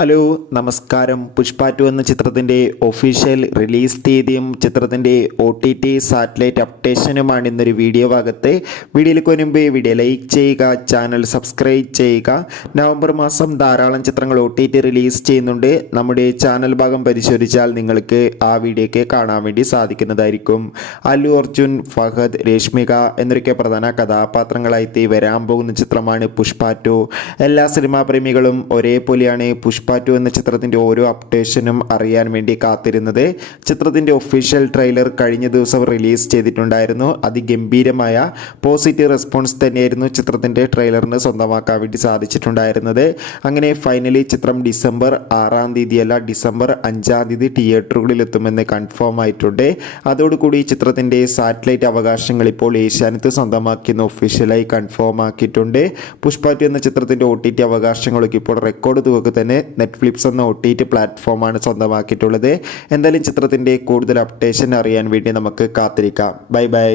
Hello നമസ്കാരം. പുഷ്പ 2 എന്ന ചിത്രത്തിൻ്റെ ഒഫീഷ്യൽ റിലീസ് തീയതിയും ചിത്രത്തിൻ്റെ OTT സാറ്റലൈറ്റ് അപ്ഡേഷനുമാണ് ഇന്നൊരു വീഡിയോ ഭാഗത്ത്. വീഡിയോയിലേക്ക് മുൻപ് വീഡിയോ ലൈക്ക് ചെയ്യുക, ചാനൽ സബ്സ്ക്രൈബ് ചെയ്യുക. നവംബർ മാസം ധാരാളം ചിത്രങ്ങൾ OTT റിലീസ് ചെയ്യുന്നുണ്ട്. നമ്മുടെ ചാനൽ ഭാഗം പരിശോധിച്ചാൽ നിങ്ങൾക്ക് ആ വീഡിയോയ്ക്ക് കാണാൻ വേണ്ടി സാധിക്കുന്നതായിരിക്കും. അല്ലു അർജുൻ, ഫഹദ്, രശ്മിക എന്നൊക്കെ പ്രധാന കഥാപാത്രങ്ങളായി വരാൻ പോകുന്ന ചിത്രമാണ് പുഷ്പ 2. എല്ലാ സിനിമാ പ്രേമികളും ഒരേപോലെയാണ് പുഷ്പ 2 എന്ന ചിത്രത്തിൻ്റെ ഓരോ അപ്ഡേഷനും അറിയാൻ വേണ്ടി കാത്തിരുന്നത്. ചിത്രത്തിൻ്റെ ഒഫീഷ്യൽ ട്രെയിലർ കഴിഞ്ഞ ദിവസം റിലീസ് ചെയ്തിട്ടുണ്ടായിരുന്നു. അതിഗംഭീരമായ പോസിറ്റീവ് റെസ്പോൺസ് തന്നെയായിരുന്നു ചിത്രത്തിൻ്റെ ട്രെയിലറിന് സ്വന്തമാക്കാൻ വേണ്ടി സാധിച്ചിട്ടുണ്ടായിരുന്നത്. അങ്ങനെ ഫൈനലി ചിത്രം ഡിസംബർ 6-ാം തീയതിയല്ല, ഡിസംബർ 5-ാം തീയതി തിയേറ്ററുകളിൽ എത്തുമെന്ന് കൺഫേം ആയിട്ടുണ്ട്. അതോടുകൂടി ചിത്രത്തിൻ്റെ സാറ്റലൈറ്റ് അവകാശങ്ങൾ ഇപ്പോൾ ഏഷ്യാനെറ്റ് സ്വന്തമാക്കിയെന്ന് ഒഫീഷ്യലായി കൺഫേം ആക്കിയിട്ടുണ്ട്. പുഷ്പ 2 എന്ന ചിത്രത്തിൻ്റെ OTT അവകാശങ്ങളൊക്കെ ഇപ്പോൾ റെക്കോർഡ് തുകക്ക് തന്നെ നെറ്റ്ഫ്ലിക്സ് എന്ന OTT പ്ലാറ്റ്ഫോമാണ് സ്വന്തമാക്കിയിട്ടുള്ളത്. എന്തായാലും ചിത്രത്തിൻ്റെ കൂടുതൽ അപ്ഡേഷൻ അറിയാൻ വേണ്ടി നമുക്ക് കാത്തിരിക്കാം. Bye bye.